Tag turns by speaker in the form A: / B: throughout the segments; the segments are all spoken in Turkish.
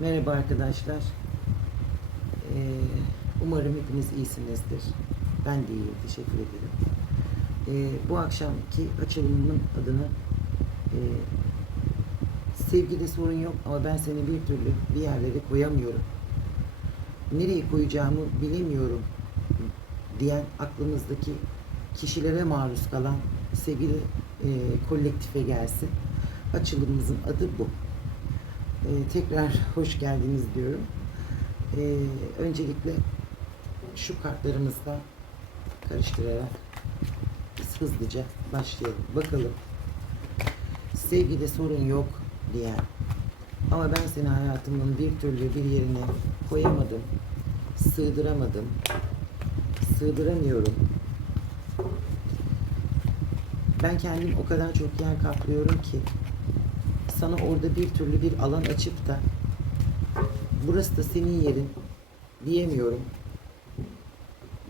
A: Merhaba arkadaşlar. Ee, umarım hepiniz iyisinizdir. Ben de iyiyim. Teşekkür ederim. Ee, bu akşamki açılımımın adını e, sevgide sorun yok ama ben seni bir türlü bir yerlere koyamıyorum. Nereye koyacağımı bilemiyorum diyen aklımızdaki kişilere maruz kalan sevgili e, kolektife gelsin. Açılımımızın adı bu. Ee, tekrar hoş geldiniz diyorum. Ee, öncelikle şu kartlarımızla karıştırarak biz hızlıca başlayalım. Bakalım. Sevgide sorun yok diyen ama ben seni hayatımın bir türlü bir yerine koyamadım. Sığdıramadım. Sığdıramıyorum. Ben kendim o kadar çok yer kaplıyorum ki sana orada bir türlü bir alan açıp da burası da senin yerin diyemiyorum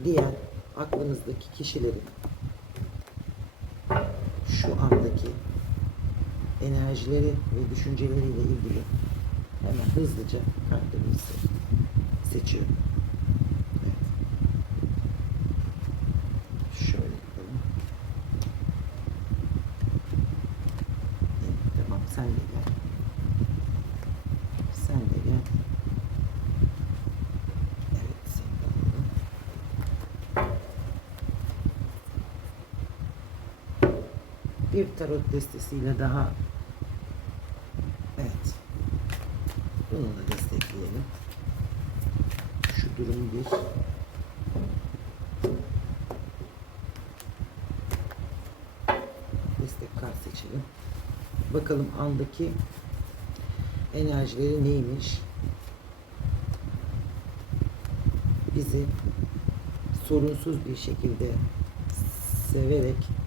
A: diyen aklınızdaki kişilerin şu andaki enerjileri ve düşünceleriyle ilgili hemen hızlıca kartlarımızı seçiyorum. Evet. Şöyle yapalım. Evet, tamam sen de gel. Sen de gel. Evet sen de alalım. Bir tarot destesiyle daha Evet. Bununla destekleyelim. Şu durum bir. Destek kart seçelim. Bakalım andaki enerjileri neymiş? Bizi sorunsuz bir şekilde severek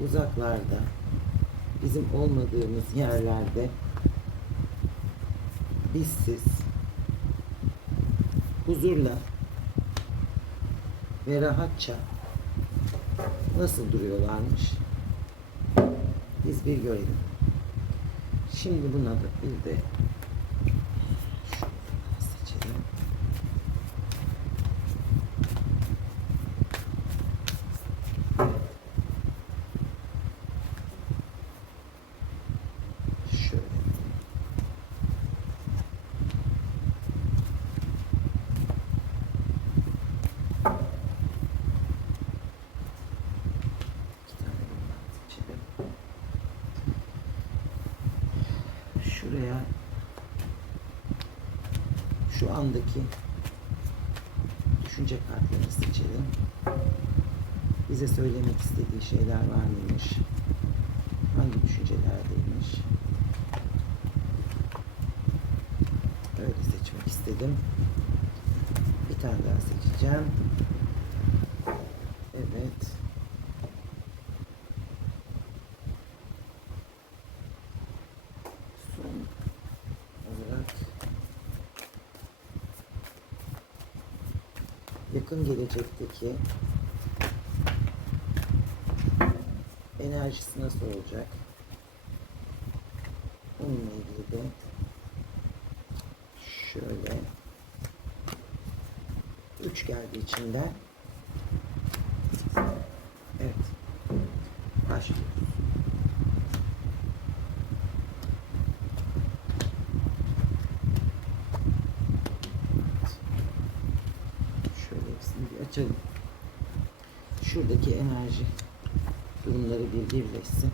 A: uzaklarda bizim olmadığımız yerlerde bizsiz huzurla ve rahatça nasıl duruyorlarmış biz bir görelim. Şimdi buna da bir de şuradan seçelim. Evet. Şöyle. İki tane bundan seçelim. Şuraya şu andaki düşünce kartlarını seçelim. Bize söylemek istediği şeyler var mıymış? Hangi düşüncelerdeymiş? Öyle seçmek istedim. Bir tane daha seçeceğim. Evet. Yakın gelecekteki enerjisi nasıl olacak? Onunla ilgili de şöyle üç geldi içinden. Evet. Başlıyoruz. Şöyle hepsini açalım. Şuradaki enerji durumları bir birleşsin.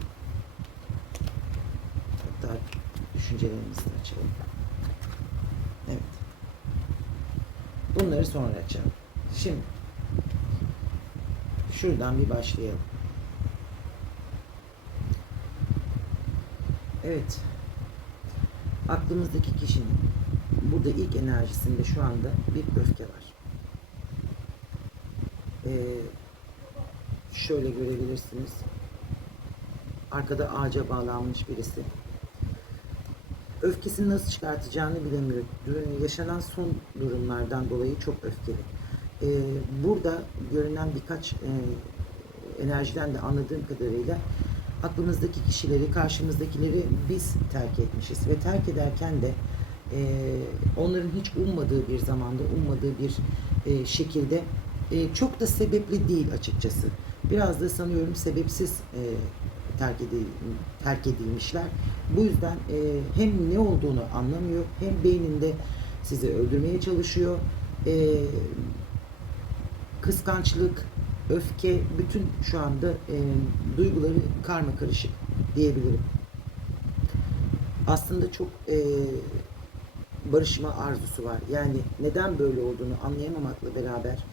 A: Hatta düşüncelerimizi açalım. Evet. Bunları sonra açalım. Şimdi şuradan bir başlayalım. Evet. Aklımızdaki kişinin burada ilk enerjisinde şu anda bir öfke var. Ee, şöyle görebilirsiniz. Arkada ağaca bağlanmış birisi. Öfkesini nasıl çıkartacağını bilemiyor. Yaşanan son durumlardan dolayı çok öfkeli. Ee, burada görünen birkaç e, enerjiden de anladığım kadarıyla aklımızdaki kişileri, karşımızdakileri biz terk etmişiz ve terk ederken de e, onların hiç ummadığı bir zamanda, ummadığı bir e, şekilde e, çok da sebepli değil açıkçası. Biraz da sanıyorum sebepsiz e, terk, edil, terk edilmişler. Bu yüzden e, hem ne olduğunu anlamıyor, hem beyninde sizi öldürmeye çalışıyor. E, kıskançlık, öfke, bütün şu anda e, duyguları karma karışık diyebilirim. Aslında çok e, barışma arzusu var. Yani neden böyle olduğunu anlayamamakla beraber,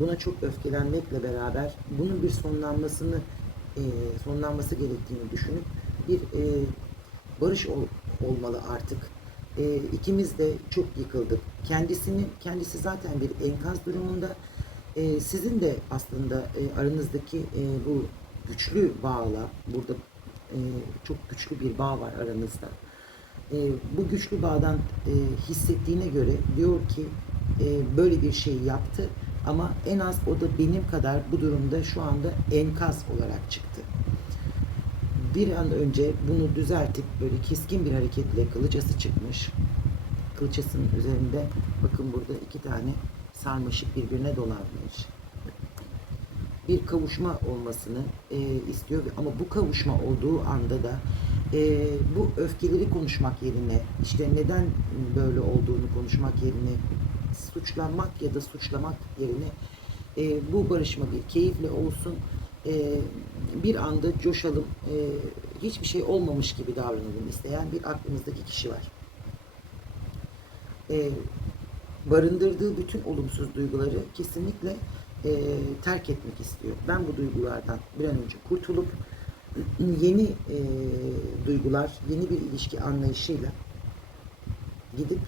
A: buna çok öfkelenmekle beraber bunun bir sonlanmasını e, sonlanması gerektiğini düşünüp bir e, barış ol- olmalı artık. E, ikimiz de çok yıkıldık. Kendisinin kendisi zaten bir enkaz durumunda. E, sizin de aslında e, aranızdaki e, bu güçlü bağla burada e, çok güçlü bir bağ var aranızda. E, bu güçlü bağdan e, hissettiğine göre diyor ki e, böyle bir şey yaptı ama en az o da benim kadar bu durumda şu anda enkaz olarak çıktı. Bir an önce bunu düzeltip böyle keskin bir hareketle kılıçası çıkmış. Kılıçasının üzerinde bakın burada iki tane sarmaşık birbirine dolanmış. Bir kavuşma olmasını e, istiyor ama bu kavuşma olduğu anda da e, bu öfkeleri konuşmak yerine işte neden böyle olduğunu konuşmak yerine suçlanmak ya da suçlamak yerine e, bu barışma bir keyifle olsun e, bir anda coşalım e, hiçbir şey olmamış gibi davranalım isteyen bir aklımızdaki kişi var. E, barındırdığı bütün olumsuz duyguları kesinlikle e, terk etmek istiyor. Ben bu duygulardan bir an önce kurtulup yeni e, duygular, yeni bir ilişki anlayışıyla gidip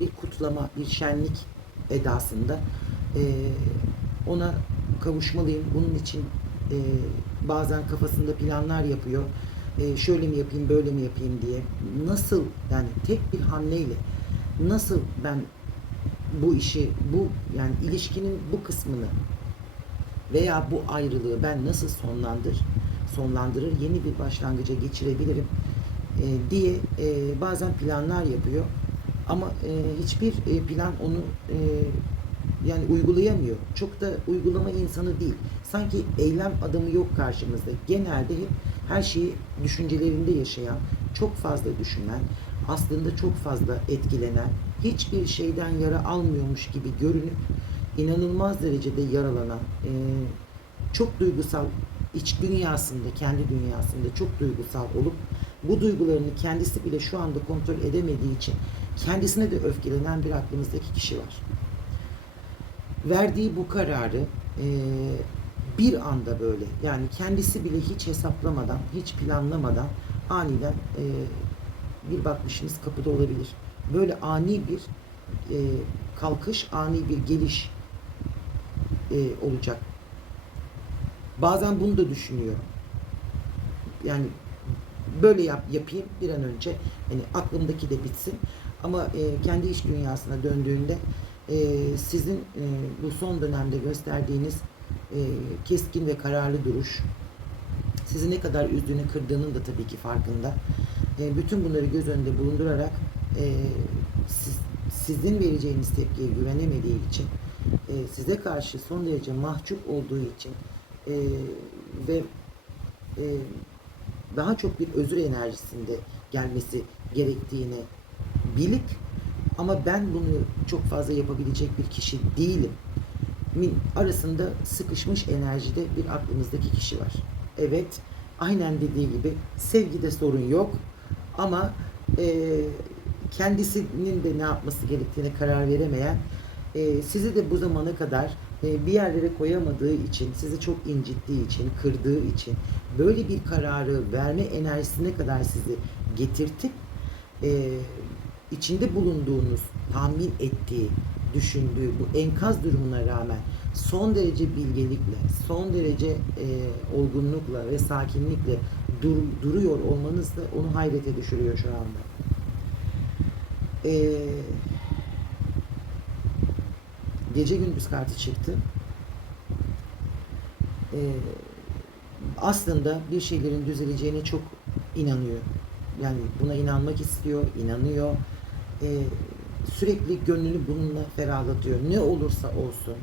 A: bir kutlama, bir şenlik edasında e, ona kavuşmalıyım. Bunun için e, bazen kafasında planlar yapıyor. E, şöyle mi yapayım, böyle mi yapayım diye. Nasıl yani tek bir hamleyle nasıl ben bu işi, bu yani ilişkinin bu kısmını veya bu ayrılığı ben nasıl sonlandır, sonlandırır, yeni bir başlangıca geçirebilirim e, diye e, bazen planlar yapıyor. Ama e, hiçbir e, plan onu e, yani uygulayamıyor. Çok da uygulama insanı değil. Sanki eylem adamı yok karşımızda. Genelde hep her şeyi düşüncelerinde yaşayan, çok fazla düşünen, aslında çok fazla etkilenen, hiçbir şeyden yara almıyormuş gibi görünüp inanılmaz derecede yaralanan, e, çok duygusal iç dünyasında, kendi dünyasında çok duygusal olup bu duygularını kendisi bile şu anda kontrol edemediği için kendisine de öfkelenen bir aklımızdaki kişi var. Verdiği bu kararı e, bir anda böyle yani kendisi bile hiç hesaplamadan, hiç planlamadan aniden e, bir bakmışınız kapıda olabilir. Böyle ani bir e, kalkış, ani bir geliş e, olacak. Bazen bunu da düşünüyor. Yani böyle yap, yapayım bir an önce hani aklımdaki de bitsin. Ama e, kendi iş dünyasına döndüğünde e, sizin e, bu son dönemde gösterdiğiniz e, keskin ve kararlı duruş sizi ne kadar üzdüğünü kırdığının da tabii ki farkında. E, bütün bunları göz önünde bulundurarak e, siz, sizin vereceğiniz tepkiye güvenemediği için e, size karşı son derece mahcup olduğu için e, ve e, daha çok bir özür enerjisinde gelmesi gerektiğini bilip ama ben bunu çok fazla yapabilecek bir kişi değilim. Min arasında sıkışmış enerjide bir aklımızdaki kişi var. Evet, aynen dediği gibi sevgide sorun yok ama e, kendisinin de ne yapması gerektiğine karar veremeyen, e, sizi de bu zamana kadar e, bir yerlere koyamadığı için, sizi çok incittiği için, kırdığı için böyle bir kararı verme enerjisine kadar sizi getirtip e, içinde bulunduğunuz, tahmin ettiği, düşündüğü bu enkaz durumuna rağmen son derece bilgelikle, son derece e, olgunlukla ve sakinlikle dur, duruyor olmanız da onu hayrete düşürüyor şu anda. E, gece gündüz kartı çıktı. E, aslında bir şeylerin düzeleceğine çok inanıyor. Yani buna inanmak istiyor, inanıyor. Ee, sürekli gönlünü bununla ferahlatıyor. Ne olursa olsun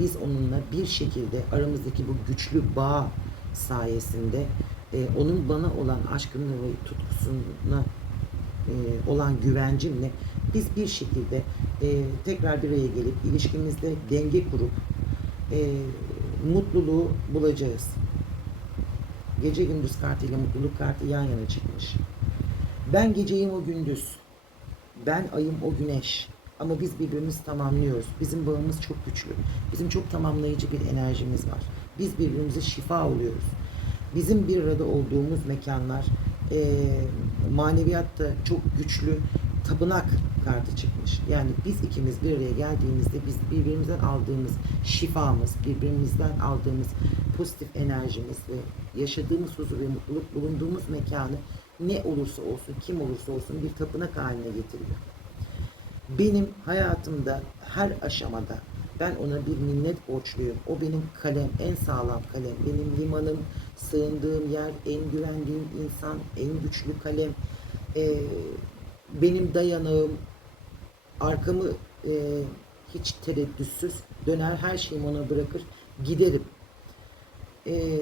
A: biz onunla bir şekilde aramızdaki bu güçlü bağ sayesinde e, onun bana olan aşkını ve tutkusuna e, olan güvencimle biz bir şekilde e, tekrar bir araya gelip ilişkimizde denge kurup e, mutluluğu bulacağız. Gece gündüz kartıyla mutluluk kartı yan yana çıkmış. Ben geceyim o gündüz. Ben ayım o güneş. Ama biz birbirimizi tamamlıyoruz. Bizim bağımız çok güçlü. Bizim çok tamamlayıcı bir enerjimiz var. Biz birbirimize şifa oluyoruz. Bizim bir arada olduğumuz mekanlar eee maneviyatta çok güçlü tapınak kartı çıkmış. Yani biz ikimiz bir araya geldiğimizde biz birbirimizden aldığımız şifamız, birbirimizden aldığımız pozitif enerjimiz ve yaşadığımız huzur ve mutluluk bulunduğumuz mekanı ne olursa olsun, kim olursa olsun bir tapınak haline getiriyor. Benim hayatımda her aşamada ben ona bir minnet borçluyum. O benim kalem, en sağlam kalem. Benim limanım, sığındığım yer, en güvendiğim insan, en güçlü kalem. Ee, benim dayanağım, arkamı e, hiç tereddütsüz döner her şeyimi ona bırakır giderim Ee,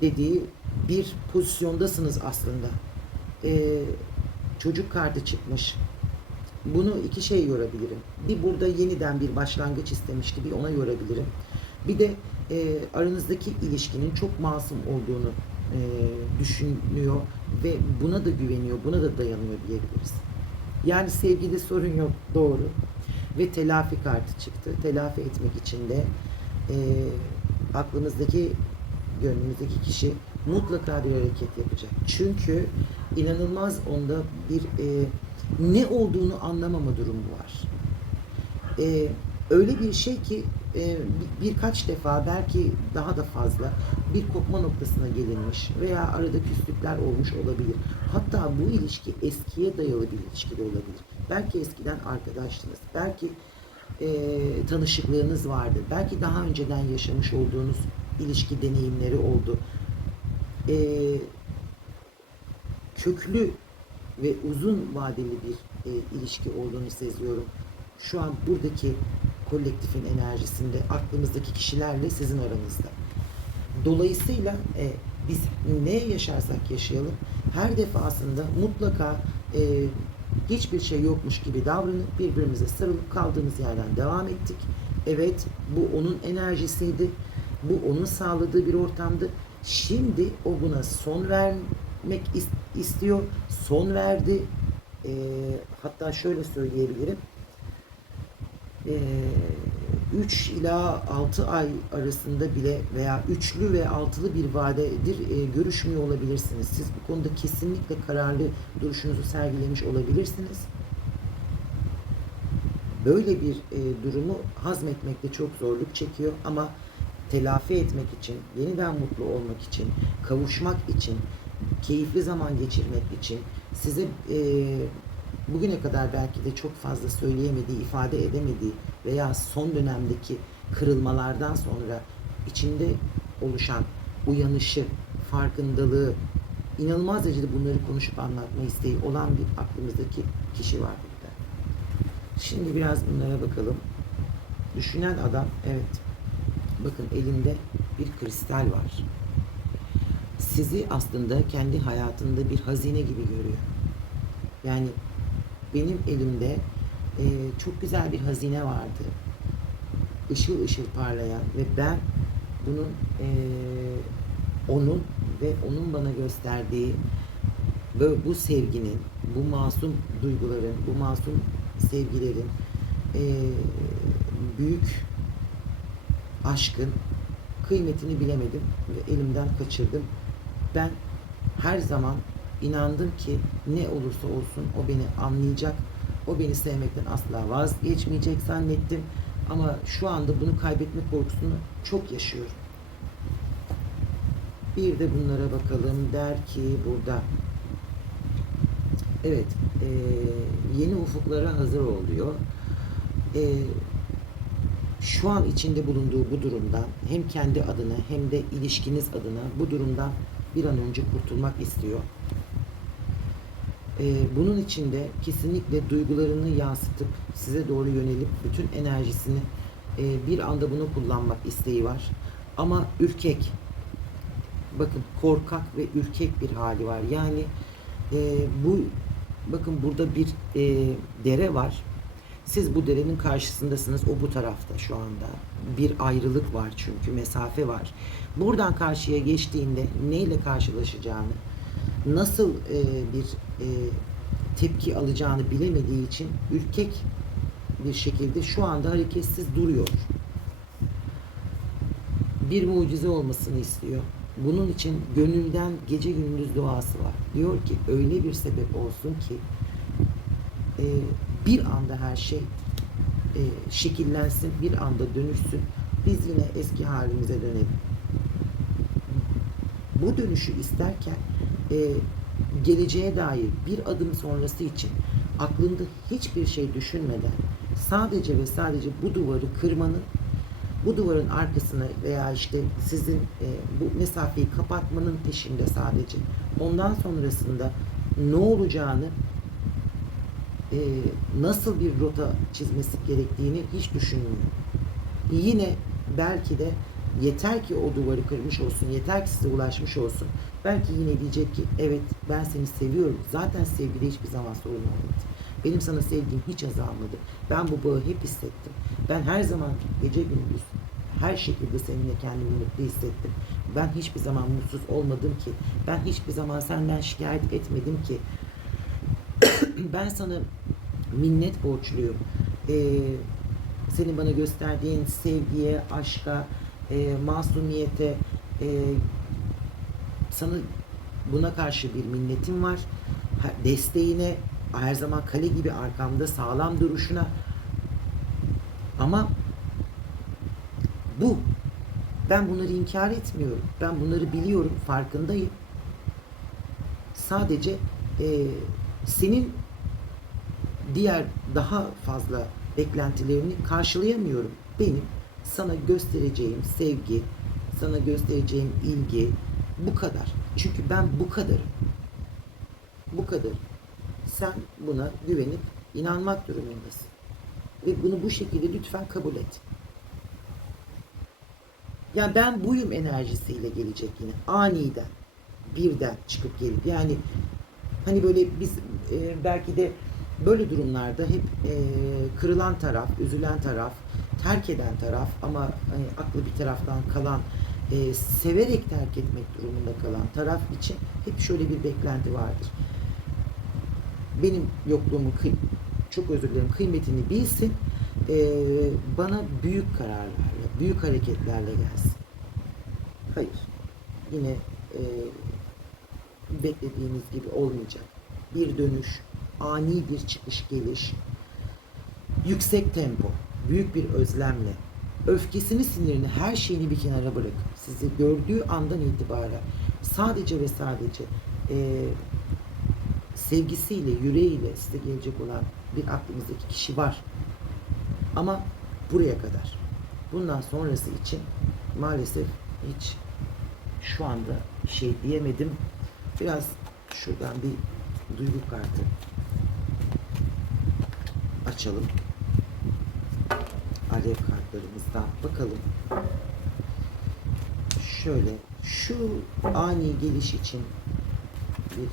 A: dediği bir pozisyondasınız aslında. Ee, çocuk kartı çıkmış. Bunu iki şey yorabilirim. Bir burada yeniden bir başlangıç istemişti, bir ona yorabilirim. Bir de e, aranızdaki ilişkinin çok masum olduğunu e, düşünüyor ve buna da güveniyor, buna da dayanıyor diyebiliriz. Yani sevgide sorun yok, doğru. Ve telafi kartı çıktı. Telafi etmek için de e, aklınızdaki, gönlünüzdeki kişi mutlaka bir hareket yapacak. Çünkü inanılmaz onda bir e, ne olduğunu anlamama durumu var. E, öyle bir şey ki e, bir- birkaç defa belki daha da fazla bir kopma noktasına gelinmiş veya arada küslükler olmuş olabilir. Hatta bu ilişki eskiye dayalı bir ilişki de olabilir. Belki eskiden arkadaştınız, belki e, tanışıklığınız vardı, belki daha önceden yaşamış olduğunuz ilişki deneyimleri oldu. E, köklü ve uzun vadeli bir e, ilişki olduğunu seziyorum. Şu an buradaki kolektifin enerjisinde aklımızdaki kişilerle sizin aranızda. Dolayısıyla e, biz ne yaşarsak yaşayalım her defasında mutlaka e, hiçbir şey yokmuş gibi davranıp birbirimize sarılıp kaldığımız yerden devam ettik. Evet bu onun enerjisiydi. Bu onun sağladığı bir ortamdı. Şimdi o buna son vermek is- istiyor. Son verdi. E, hatta şöyle söyleyebilirim. 3 ila 6 ay arasında bile veya üçlü ve altılı bir vadedir e, görüşmüyor olabilirsiniz. Siz bu konuda kesinlikle kararlı duruşunuzu sergilemiş olabilirsiniz. Böyle bir e, durumu hazmetmekte çok zorluk çekiyor ama telafi etmek için, yeniden mutlu olmak için, kavuşmak için, keyifli zaman geçirmek için size e, bugüne kadar belki de çok fazla söyleyemediği, ifade edemediği veya son dönemdeki kırılmalardan sonra içinde oluşan uyanışı, farkındalığı, inanılmaz derecede bunları konuşup anlatma isteği olan bir aklımızdaki kişi var burada. Şimdi biraz bunlara bakalım. Düşünen adam, evet. Bakın elinde bir kristal var. Sizi aslında kendi hayatında bir hazine gibi görüyor. Yani benim elimde e, çok güzel bir hazine vardı. Işıl ışıl parlayan ve ben bunun e, onun ve onun bana gösterdiği ve bu sevginin, bu masum duyguların, bu masum sevgilerin e, büyük aşkın kıymetini bilemedim ve elimden kaçırdım. Ben her zaman inandım ki ne olursa olsun o beni anlayacak. O beni sevmekten asla vazgeçmeyecek zannettim. Ama şu anda bunu kaybetme korkusunu çok yaşıyorum. Bir de bunlara bakalım. Der ki burada evet eee, yeni ufuklara hazır oluyor. Eee şu an içinde bulunduğu bu durumdan hem kendi adına hem de ilişkiniz adına bu durumdan bir an önce kurtulmak istiyor. Ee, bunun için de kesinlikle duygularını yansıtıp size doğru yönelip bütün enerjisini e, bir anda bunu kullanmak isteği var. Ama ürkek, bakın korkak ve ürkek bir hali var. Yani e, bu bakın burada bir e, dere var. Siz bu derenin karşısındasınız. O bu tarafta şu anda. Bir ayrılık var çünkü mesafe var. Buradan karşıya geçtiğinde neyle karşılaşacağını, nasıl e, bir e, tepki alacağını bilemediği için ürkek bir şekilde şu anda hareketsiz duruyor. Bir mucize olmasını istiyor. Bunun için gönülden gece gündüz duası var. Diyor ki öyle bir sebep olsun ki e, bir anda her şey e, şekillensin, bir anda dönüşsün. Biz yine eski halimize dönelim. Bu dönüşü isterken e, geleceğe dair bir adım sonrası için aklında hiçbir şey düşünmeden sadece ve sadece bu duvarı kırmanın bu duvarın arkasına veya işte sizin e, bu mesafeyi kapatmanın peşinde sadece. Ondan sonrasında ne olacağını e, nasıl bir rota çizmesi gerektiğini hiç düşünmüyor. Yine belki de yeter ki o duvarı kırmış olsun, yeter ki size ulaşmış olsun. Belki yine diyecek ki evet ben seni seviyorum. Zaten sevgide hiçbir zaman sorun olmadı. Benim sana sevgim hiç azalmadı. Ben bu bağı hep hissettim. Ben her zaman gece gündüz her şekilde seninle kendimi mutlu hissettim. Ben hiçbir zaman mutsuz olmadım ki. Ben hiçbir zaman senden şikayet etmedim ki. ben sana minnet borçluyum. Ee, senin bana gösterdiğin sevgiye, aşka, e, masumiyete, e, sana buna karşı bir minnetim var. Desteğine, her zaman kale gibi arkamda sağlam duruşuna. Ama bu. Ben bunları inkar etmiyorum. Ben bunları biliyorum, farkındayım. Sadece e, senin diğer daha fazla beklentilerini karşılayamıyorum. Benim sana göstereceğim sevgi, sana göstereceğim ilgi bu kadar. Çünkü ben bu kadarım. Bu kadar. Sen buna güvenip inanmak durumundasın. Ve bunu bu şekilde lütfen kabul et. Yani ben buyum enerjisiyle gelecek yine. Aniden. Birden çıkıp gelip. Yani hani böyle biz e, belki de böyle durumlarda hep e, kırılan taraf, üzülen taraf, terk eden taraf ama hani aklı bir taraftan kalan e, severek terk etmek durumunda kalan taraf için hep şöyle bir beklenti vardır. Benim yokluğumu çok özür dilerim kıymetini bilsin. e, bana büyük kararlarla, büyük hareketlerle gelsin. Hayır. Yine e, beklediğiniz gibi olmayacak. Bir dönüş, ani bir çıkış geliş, yüksek tempo, büyük bir özlemle, öfkesini, sinirini, her şeyini bir kenara bırakıp sizi gördüğü andan itibaren sadece ve sadece e, sevgisiyle, yüreğiyle size gelecek olan bir aklınızdaki kişi var. Ama buraya kadar. Bundan sonrası için maalesef hiç şu anda şey diyemedim. Biraz şuradan bir duygu kartı açalım. Alev kartlarımızdan bakalım. Şöyle şu ani geliş için bir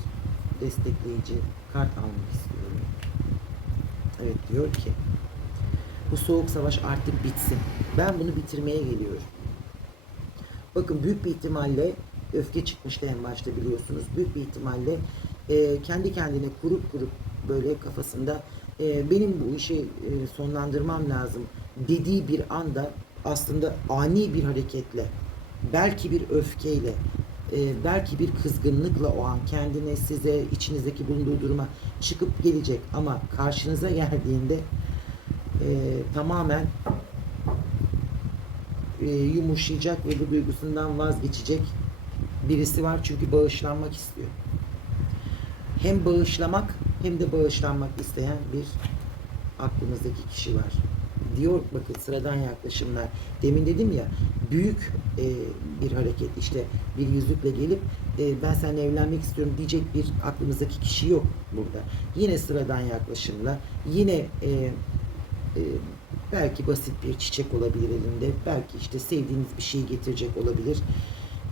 A: destekleyici kart almak istiyorum. Evet diyor ki bu soğuk savaş artık bitsin. Ben bunu bitirmeye geliyorum. Bakın büyük bir ihtimalle öfke çıkmıştı en başta biliyorsunuz. Büyük bir ihtimalle e, kendi kendine kurup kurup böyle kafasında e, benim bu işi e, sonlandırmam lazım dediği bir anda aslında ani bir hareketle belki bir öfkeyle e, belki bir kızgınlıkla o an kendine size içinizdeki bulunduğu duruma çıkıp gelecek ama karşınıza geldiğinde e, tamamen e, yumuşayacak ve bu duygusundan vazgeçecek birisi var çünkü bağışlanmak istiyor. Hem bağışlamak hem de bağışlanmak isteyen bir aklınızdaki kişi var. diyor bakın sıradan yaklaşımlar. Demin dedim ya büyük e, bir hareket işte bir yüzükle gelip e, ben seninle evlenmek istiyorum diyecek bir aklımızdaki kişi yok burada. Yine sıradan yaklaşımla yine e, e, belki basit bir çiçek olabilir elinde. Belki işte sevdiğiniz bir şeyi getirecek olabilir.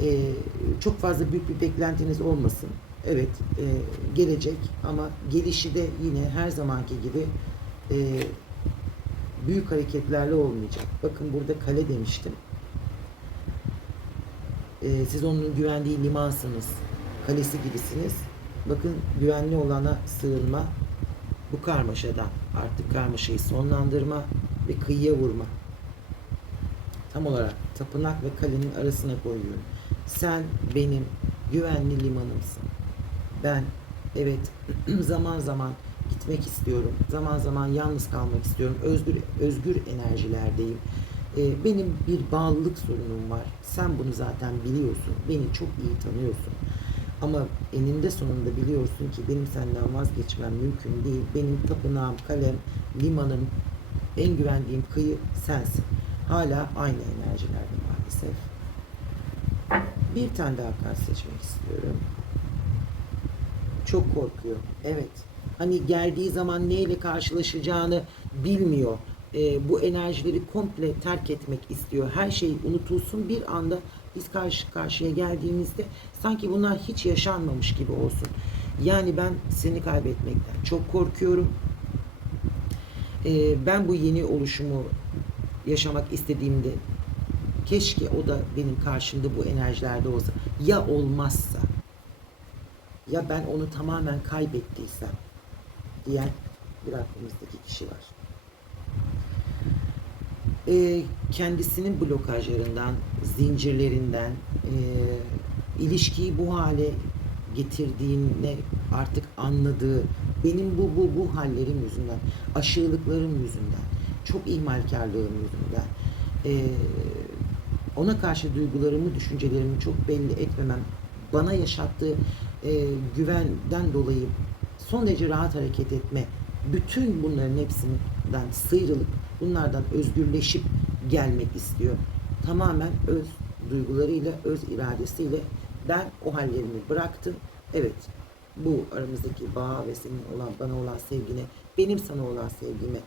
A: E, çok fazla büyük bir beklentiniz olmasın. Evet e, gelecek ama gelişi de yine her zamanki gibi e, büyük hareketlerle olmayacak. Bakın burada kale demiştim. E, siz onun güvendiği limansınız. Kalesi gibisiniz. Bakın güvenli olana sığınma bu karmaşadan artık karmaşayı sonlandırma ve kıyıya vurma. Tam olarak tapınak ve kalenin arasına koyuyorum. Sen benim güvenli limanımsın. Ben evet zaman zaman gitmek istiyorum. Zaman zaman yalnız kalmak istiyorum. Özgür özgür enerjilerdeyim. Ee, benim bir bağlılık sorunum var. Sen bunu zaten biliyorsun. Beni çok iyi tanıyorsun. Ama eninde sonunda biliyorsun ki benim senden vazgeçmem mümkün değil. Benim tapınağım, kalem, limanım, en güvendiğim kıyı sensin. Hala aynı enerjilerde maalesef. Bir tane daha kart seçmek istiyorum. Çok korkuyor. Evet. Hani geldiği zaman neyle karşılaşacağını bilmiyor. Ee, bu enerjileri komple terk etmek istiyor. Her şey unutulsun. Bir anda biz karşı karşıya geldiğimizde sanki bunlar hiç yaşanmamış gibi olsun. Yani ben seni kaybetmekten çok korkuyorum. Ee, ben bu yeni oluşumu yaşamak istediğimde keşke o da benim karşımda bu enerjilerde olsa. Ya olmazsa ya ben onu tamamen kaybettiysem diyen bir aklımızdaki kişi var. Ee, kendisinin blokajlarından, zincirlerinden, e, ilişkiyi bu hale getirdiğine artık anladığı, benim bu bu bu hallerim yüzünden, aşığılıklarım yüzünden, çok ihmalkarlığım yüzünden, e, ona karşı duygularımı, düşüncelerimi çok belli etmemem, bana yaşattığı e, güvenden dolayı son derece rahat hareket etme, bütün bunların hepsinden sıyrılıp bunlardan özgürleşip gelmek istiyor. Tamamen öz duygularıyla, öz iradesiyle ben o hallerimi bıraktım. Evet, bu aramızdaki bağ ve senin olan bana olan sevgine, benim sana olan sevgime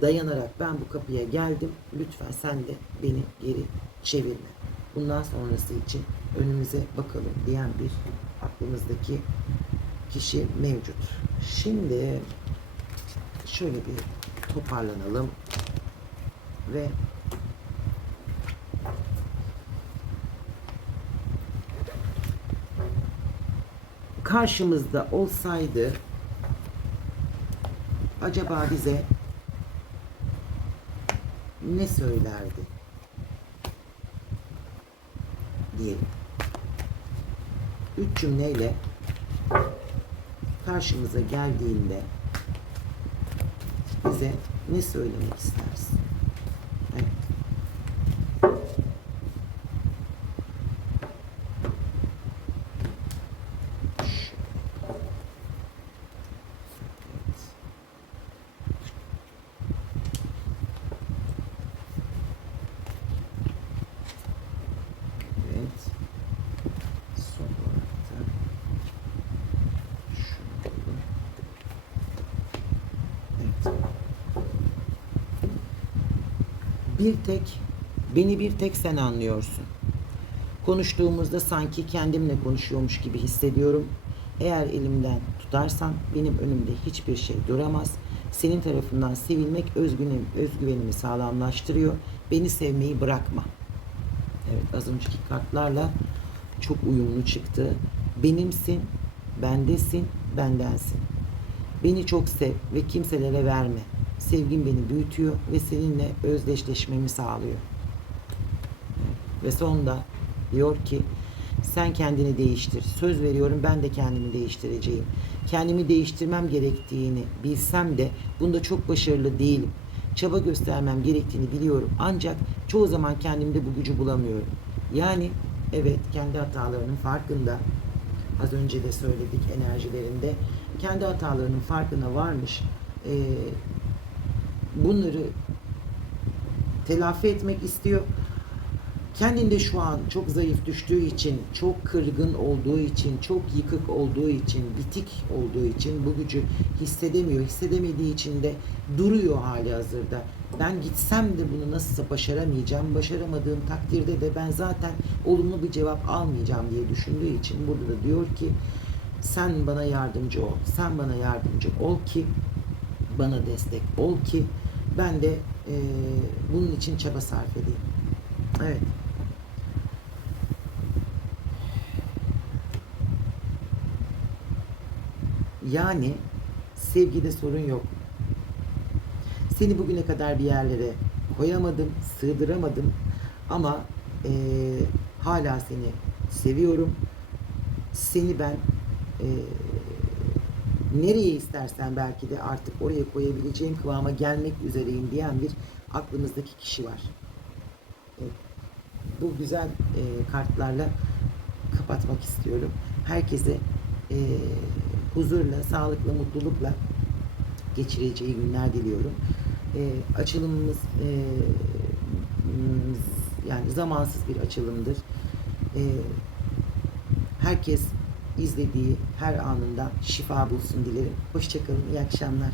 A: dayanarak ben bu kapıya geldim. Lütfen sen de beni geri çevirme. Bundan sonrası için önümüze bakalım diyen bir aklımızdaki kişi mevcut. Şimdi şöyle bir toparlanalım ve karşımızda olsaydı acaba bize ne söylerdi diyelim. Üç cümleyle karşımıza geldiğinde bize ne söylemek istersin? Evet. Evet. Evet. Son olarak da şunu alalım. Evet. Bir tek, beni bir tek sen anlıyorsun. Konuştuğumuzda sanki kendimle konuşuyormuş gibi hissediyorum. Eğer elimden tutarsan benim önümde hiçbir şey duramaz. Senin tarafından sevilmek özgüvenim, özgüvenimi sağlamlaştırıyor. Beni sevmeyi bırakma. Evet az önceki kartlarla çok uyumlu çıktı. Benimsin, bendesin, bendensin. Beni çok sev ve kimselere verme. Sevgin beni büyütüyor ve seninle özdeşleşmemi sağlıyor. Ve sonda diyor ki sen kendini değiştir. Söz veriyorum ben de kendimi değiştireceğim. Kendimi değiştirmem gerektiğini bilsem de bunda çok başarılı değilim. Çaba göstermem gerektiğini biliyorum. Ancak çoğu zaman kendimde bu gücü bulamıyorum. Yani evet kendi hatalarının farkında. Az önce de söyledik enerjilerinde. Kendi hatalarının farkına varmış. Ee, bunları telafi etmek istiyor. Kendinde şu an çok zayıf düştüğü için, çok kırgın olduğu için, çok yıkık olduğu için, bitik olduğu için bu gücü hissedemiyor. Hissedemediği için de duruyor hali hazırda. Ben gitsem de bunu nasılsa başaramayacağım. Başaramadığım takdirde de ben zaten olumlu bir cevap almayacağım diye düşündüğü için burada da diyor ki sen bana yardımcı ol. Sen bana yardımcı ol ki bana destek ol ki ben de eee, bunun için çaba sarf edeyim. Evet. Yani sevgide sorun yok. Seni bugüne kadar bir yerlere koyamadım, sığdıramadım ama eee, hala seni seviyorum. Seni ben eee, nereye istersen belki de artık oraya koyabileceğim kıvama gelmek üzereyim diyen bir aklımızdaki kişi var. Evet. Bu güzel eee, kartlarla kapatmak istiyorum. Herkese eee, huzurla, sağlıkla, mutlulukla geçireceği günler diliyorum. Açılımımız yani zamansız bir açılımdır. Herkes izlediği her anında şifa bulsun dilerim. Hoşçakalın, iyi akşamlar.